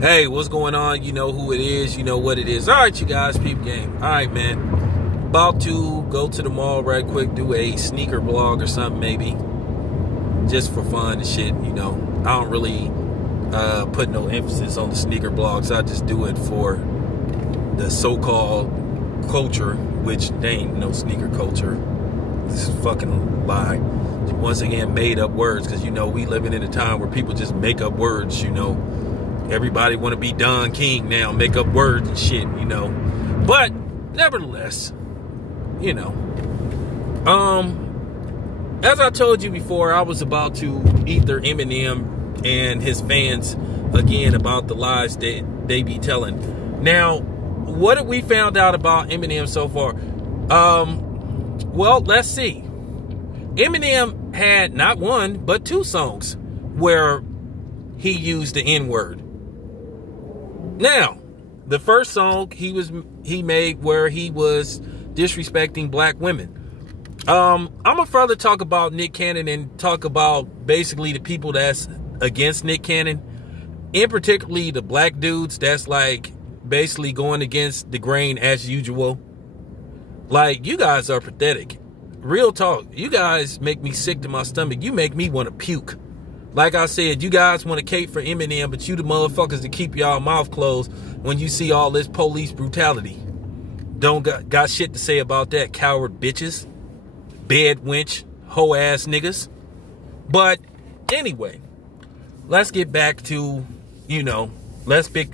Hey, what's going on? You know who it is. You know what it is. All right, you guys, peep game. All right, man. About to go to the mall right quick, do a sneaker blog or something maybe. Just for fun and shit, you know. I don't really put no emphasis on the sneaker blogs. I just do it for the so-called culture, which they ain't no sneaker culture. This is a fucking lie. Once again, made up words, because, you know, we living in a time where people just make up words, you know. Everybody want to be Don King now, make up words and shit, you know. But nevertheless, you know, as I told you before, I was about to either Eminem and his fans again about the lies that they be telling. Now, what have we found out about Eminem so far? Well, let's see. Eminem had not one but two songs where he used the N-word. Now, the first song he made where he was disrespecting black women. I'm gonna further talk about Nick Cannon and talk about basically the people that's against Nick Cannon, in particularly the black dudes that's like basically going against the grain as usual. Like, you guys are pathetic. Real talk. You guys make me sick to my stomach. You make me want to puke. Like I said, you guys want to cape for Eminem, but you the motherfuckers that keep y'all mouth closed when you see all this police brutality. Don't got shit to say about that, coward bitches. Bed wench, hoe ass niggas. But anyway, let's get back to, you know, let's get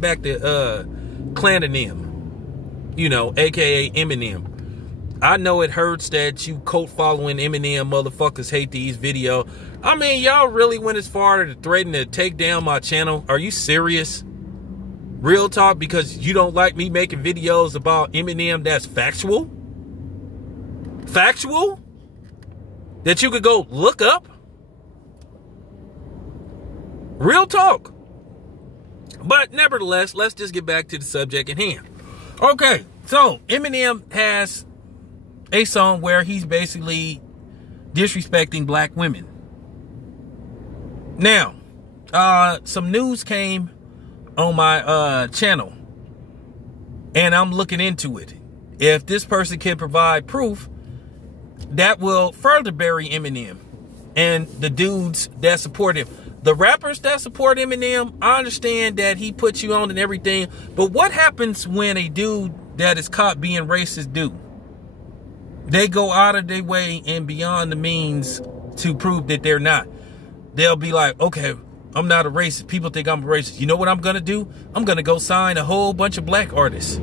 back to Clan-O-Nym, you know, aka Eminem. I know it hurts that you cult following Eminem motherfuckers hate these videos. I mean, y'all really went as far to threaten to take down my channel. Are you serious? Real talk, because you don't like me making videos about Eminem that's factual? Factual? That you could go look up? Real talk. But nevertheless, let's just get back to the subject at hand. Okay, so Eminem has a song where he's basically disrespecting black women. Now, some news came on my channel, and I'm looking into it. If this person can provide proof, that will further bury Eminem and the dudes that support him. The rappers that support Eminem, I understand that he puts you on and everything, but what happens when a dude that is caught being racist do? They go out of their way and beyond the means to prove that they're not. They'll be like, okay, I'm not a racist. People think I'm a racist. You know what I'm going to do? I'm going to go sign a whole bunch of black artists.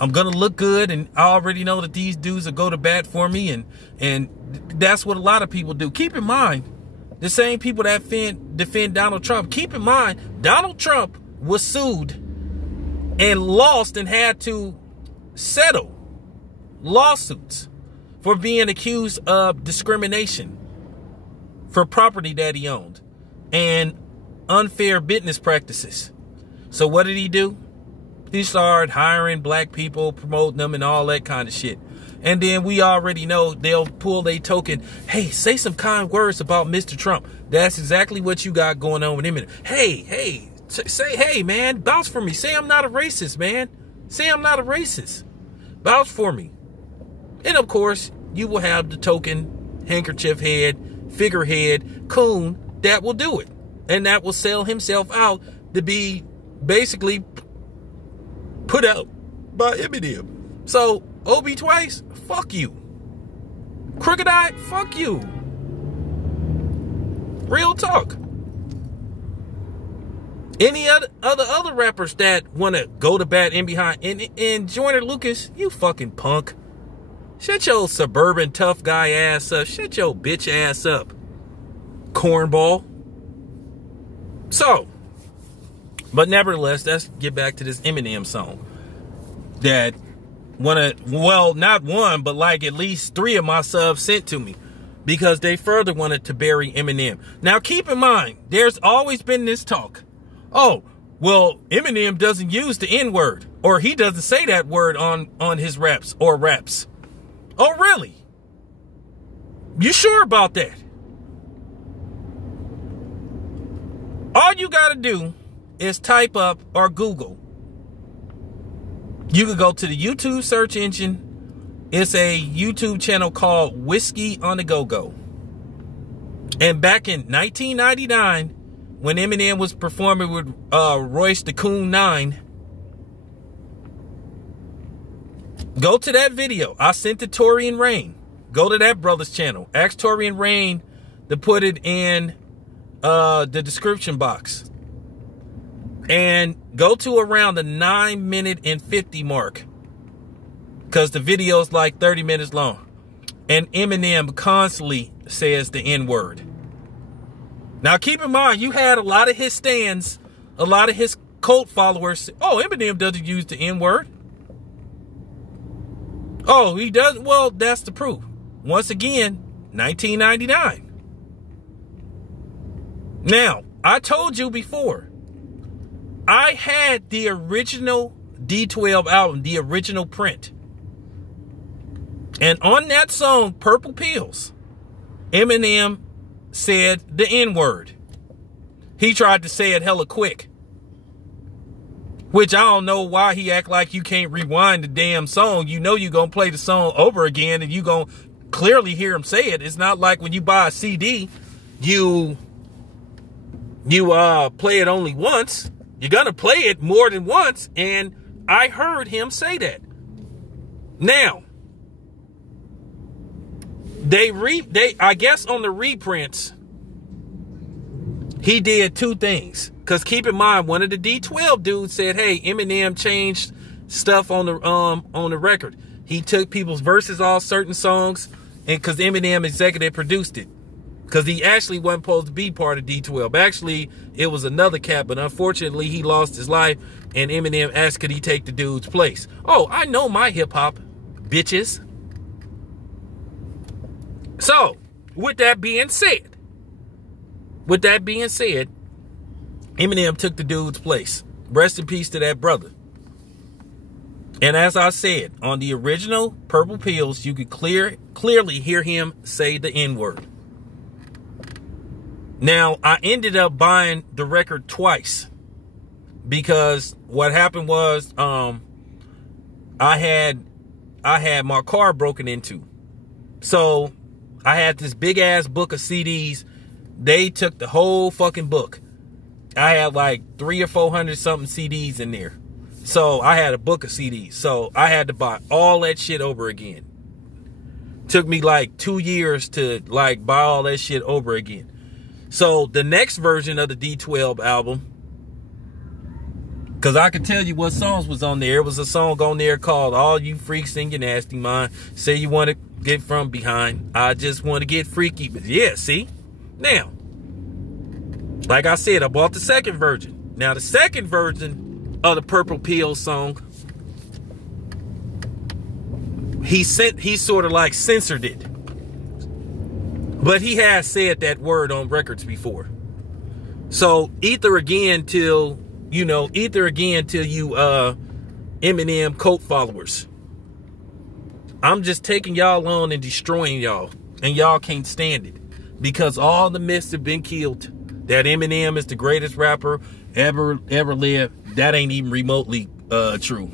I'm going to look good, and I already know that these dudes will go to bat for me, and that's what a lot of people do. Keep in mind, the same people that defend Donald Trump, keep in mind, Donald Trump was sued and lost and had to settle lawsuits for being accused of discrimination for property that he owned and unfair business practices. So what did he do? He started hiring black people, promoting them and all that kind of shit. And then we already know they'll pull their token. Hey, say some kind words about Mr. Trump. That's exactly what you got going on with him. Hey, say, hey, man, bounce for me. Say I'm not a racist, man. Say I'm not a racist. Bounce for me. And of course, you will have the token handkerchief head, figurehead, coon that will do it. And that will sell himself out to be basically put out by Eminem. So, Obi Twice, fuck you. Crooked Eye, fuck you. Real talk. Any other rappers that want to go to bat in behind, and Joyner Lucas, you fucking punk. Shut your suburban tough guy ass up. Shut your bitch ass up, cornball. So, but nevertheless, let's get back to this Eminem song that not one, but like at least 3 of my subs sent to me because they further wanted to bury Eminem. Now, keep in mind, there's always been this talk. Oh, well, Eminem doesn't use the N-word, or he doesn't say that word on his raps or raps. Oh, really? You sure about that? All you got to do is type up or Google. You could go to the YouTube search engine. It's a YouTube channel called Whiskey on the Go-Go. And back in 1999, when Eminem was performing with Royce da Coon 9, go to that video. I sent to Torian Rain. Go to that brother's channel. Ask Torian Rain to put it in the description box. And go to around the 9-minute and 50 mark. Because the video is like 30 minutes long. And Eminem constantly says the N-word. Now keep in mind, you had a lot of his stands, a lot of his cult followers. Oh, Eminem doesn't use the N-word. Oh, he doesn't? Well, that's the proof. Once again, 1999. Now, I told you before, I had the original D12 album, the original print. And on that song, Purple Pills, Eminem said the N-word. He tried to say it hella quick. Which I don't know why he act like you can't rewind the damn song. You know you're going to play the song over again and you're going to clearly hear him say it. It's not like when you buy a CD, you play it only once. You're going to play it more than once. And I heard him say that. Now, I guess on the reprints, he did two things. Because keep in mind, one of the D12 dudes said, hey, Eminem changed stuff on the record. He took people's verses off certain songs, and because Eminem executive produced it. Because he actually wasn't supposed to be part of D12. Actually, it was another cat, but unfortunately, he lost his life, and Eminem asked, could he take the dude's place? Oh, I know my hip-hop, bitches. So, with that being said, Eminem took the dude's place. Rest in peace to that brother. And as I said, on the original Purple Pills, you could clearly hear him say the N-word. Now, I ended up buying the record twice. Because what happened was, I had my car broken into. So, I had this big ass book of CDs. They took the whole fucking book. I had like 300 or 400 something CDs in there. So I had a book of CDs. So I had to buy all that shit over again. Took me like 2 years to like buy all that shit over again. So the next version of the D12 album, because I can tell you what songs was on there. It was a song on there called All You Freaks in Your Nasty Mind. Say you want to get from behind. I just want to get freaky. But yeah, see? Now, like I said, I bought the second version. Now, the second version of the Purple Pill song, he sort of like censored it. But he has said that word on records before. So, either again till you Eminem cult followers. I'm just taking y'all on and destroying y'all. And y'all can't stand it. Because all the myths have been killed. That Eminem is the greatest rapper ever lived. That ain't even remotely true.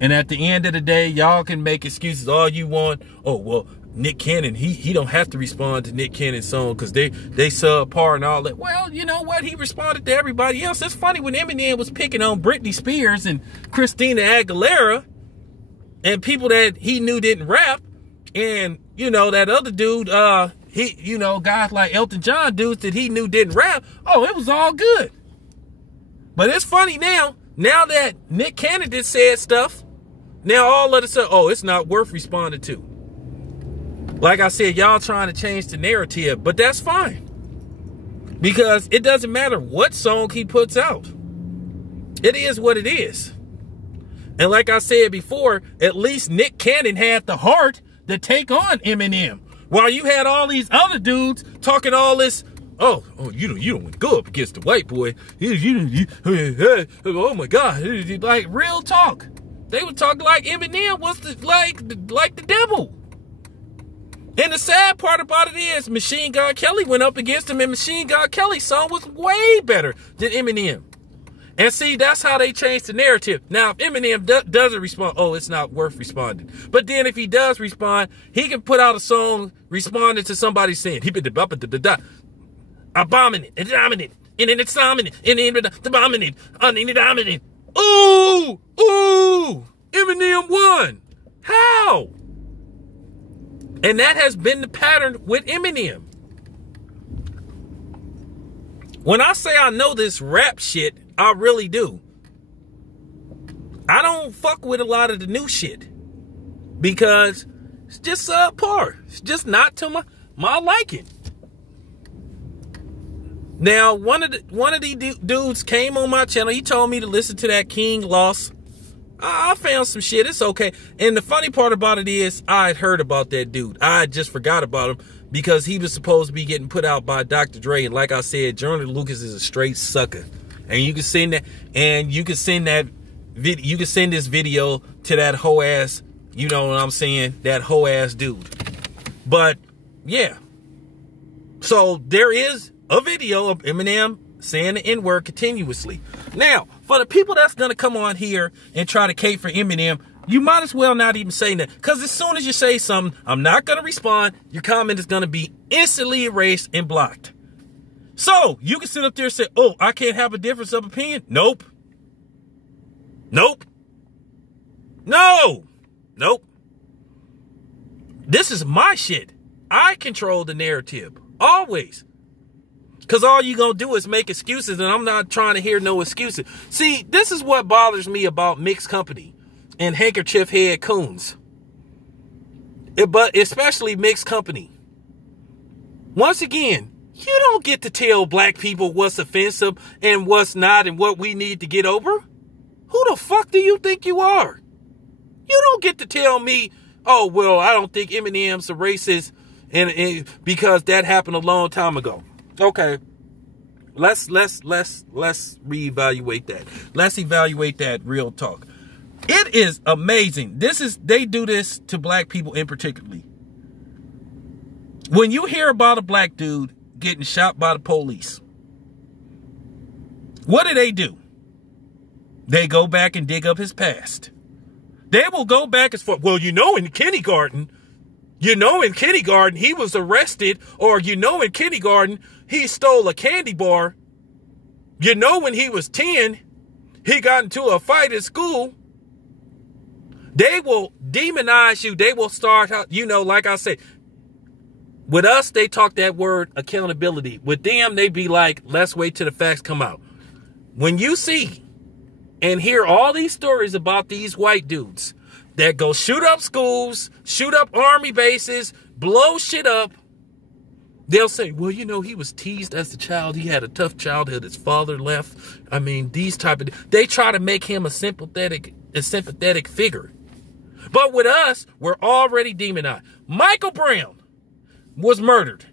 And at the end of the day, y'all can make excuses all you want. Oh, well, Nick Cannon, he don't have to respond to Nick Cannon's song because they subpar and all that. Well, you know what? He responded to everybody else. It's funny when Eminem was picking on Britney Spears and Christina Aguilera and people that he knew didn't rap. And, you know, that other dude, guys like Elton John, dudes that he knew didn't rap. Oh, it was all good. But it's funny now that Nick Cannon just said stuff, now all of a sudden, oh, it's not worth responding to. Like I said, y'all trying to change the narrative, but that's fine. Because it doesn't matter what song he puts out. It is what it is. And like I said before, at least Nick Cannon had the heart to take on Eminem. While you had all these other dudes talking all this, oh, you don't want to go up against the white boy. Oh my God, like real talk. They were talking like Eminem was like the devil. And the sad part about it is Machine Gun Kelly went up against him, and Machine Gun Kelly's song was way better than Eminem. And see, that's how they change the narrative. Now, if Eminem doesn't respond, oh, it's not worth responding. But then if he does respond, he can put out a song responding to somebody saying, he been the abominant, and dominant, and then it's dominant, and then the dominant, and then the dominant. Ooh, Eminem won. How? And that has been the pattern with Eminem. When I say I know this rap shit, I really do. I don't fuck with a lot of the new shit because it's just subpar. It's just not to my liking. Now, one of these dudes came on my channel. He told me to listen to that King Loss. I found some shit. It's okay. And the funny part about it is I had heard about that dude. I just forgot about him because he was supposed to be getting put out by Dr. Dre. And like I said, Joyner Lucas is a straight sucker. And you can send that, you can send this video to that hoe ass, you know what I'm saying, that hoe ass dude. But yeah. So there is a video of Eminem saying the N-word continuously. Now, for the people that's going to come on here and try to cape for Eminem, you might as well not even say that. Because as soon as you say something, I'm not going to respond. Your comment is going to be instantly erased and blocked. So, you can sit up there and say, oh, I can't have a difference of opinion. Nope. Nope. No. Nope. This is my shit. I control the narrative. Always. Because all you going to do is make excuses, and I'm not trying to hear no excuses. See, this is what bothers me about mixed company and handkerchief head coons. But especially mixed company. Once again, you don't get to tell black people what's offensive and what's not and what we need to get over. Who the fuck do you think you are? You don't get to tell me, oh, well, I don't think Eminem's a racist and because that happened a long time ago. Okay, let's reevaluate that. Let's evaluate that real talk. It is amazing. They do this to black people in particularly. When you hear about a black dude getting shot by the police, what do? They go back and dig up his past. They will go back as far, well, in kindergarten he was arrested, or in kindergarten he stole a candy bar. When he was 10, he got into a fight at school. They will demonize you. They will start out, like I said, with us, they talk that word accountability. With them, they be like, let's wait till the facts come out. When you see and hear all these stories about these white dudes that go shoot up schools, shoot up army bases, blow shit up, they'll say, well, he was teased as a child. He had a tough childhood. His father left. I mean, these type of, they try to make him a sympathetic figure. But with us, we're already demonized. Michael Brown was murdered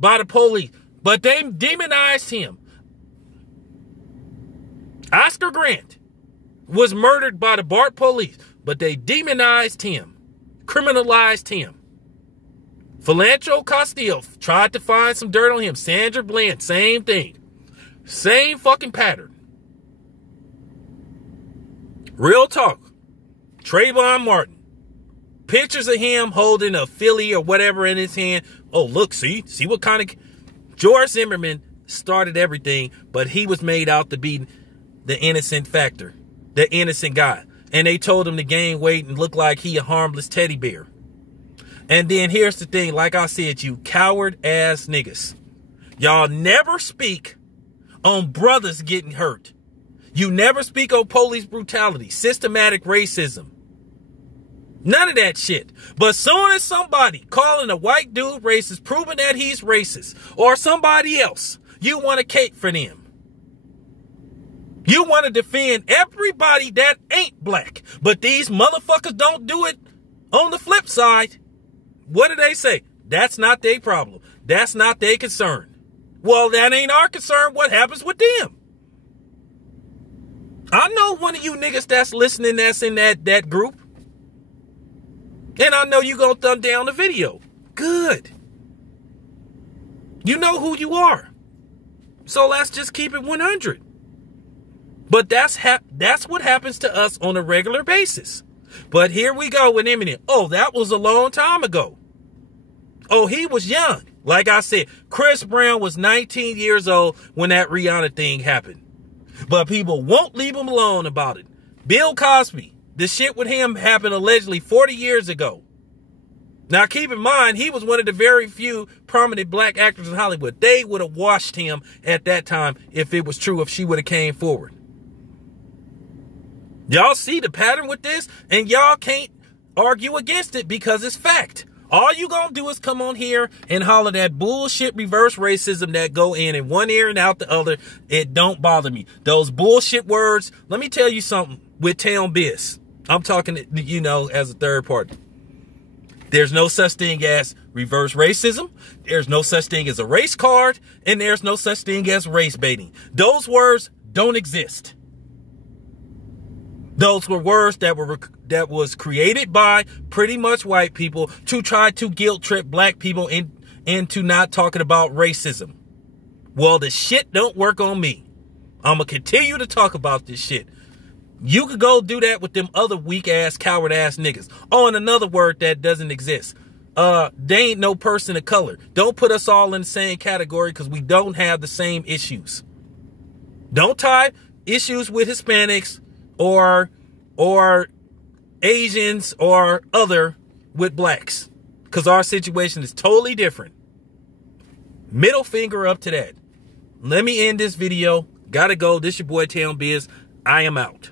by the police, but they demonized him. Oscar Grant was murdered by the BART police, but they demonized him, criminalized him. Philando Castile tried to find some dirt on him. Sandra Bland, same thing. Same fucking pattern. Real talk. Trayvon Martin. Pictures of him holding a Philly or whatever in his hand. Oh, look, see what kind of... George Zimmerman started everything, but he was made out to be the innocent factor, the innocent guy. And they told him to gain weight and look like he a harmless teddy bear. And then here's the thing, like I said, you coward ass niggas. Y'all never speak on brothers getting hurt. You never speak on police brutality, systematic racism. None of that shit. But soon as somebody calling a white dude racist, proving that he's racist, or somebody else, you want to cape for them. You want to defend everybody that ain't black. But these motherfuckers don't do it on the flip side. What do they say? That's not their problem. That's not their concern. Well, that ain't our concern. What happens with them? I know one of you niggas that's listening that's in that group. And I know you gonna thumb down the video. Good. You know who you are. So let's just keep it 100. But that's what happens to us on a regular basis. But here we go with Eminem. Oh, that was a long time ago. Oh, he was young. Like I said, Chris Brown was 19 years old when that Rihanna thing happened. But people won't leave him alone about it. Bill Cosby, the shit with him happened allegedly 40 years ago. Now, keep in mind, he was one of the very few prominent black actors in Hollywood. They would have washed him at that time if it was true, if she would have came forward. Y'all see the pattern with this, and y'all can't argue against it because it's fact. All you gonna do is come on here and holler that bullshit reverse racism that go in one ear and out the other. It don't bother me. Those bullshit words, let me tell you something with Town Biz. I'm talking, you know, as a third party. There's no such thing as reverse racism. There's no such thing as a race card. And there's no such thing as race baiting. Those words don't exist. Those were words that was created by pretty much white people to try to guilt trip black people into not talking about racism. Well, the shit don't work on me. I'm going to continue to talk about this shit. You could go do that with them other weak ass, coward ass niggas. Oh, and another word that doesn't exist. They ain't no person of color. Don't put us all in the same category because we don't have the same issues. Don't tie issues with Hispanics or Asians or other with blacks, because our situation is totally different. Middle finger up to that. Let me end this video. Gotta go. This your boy Town Biz. I am out.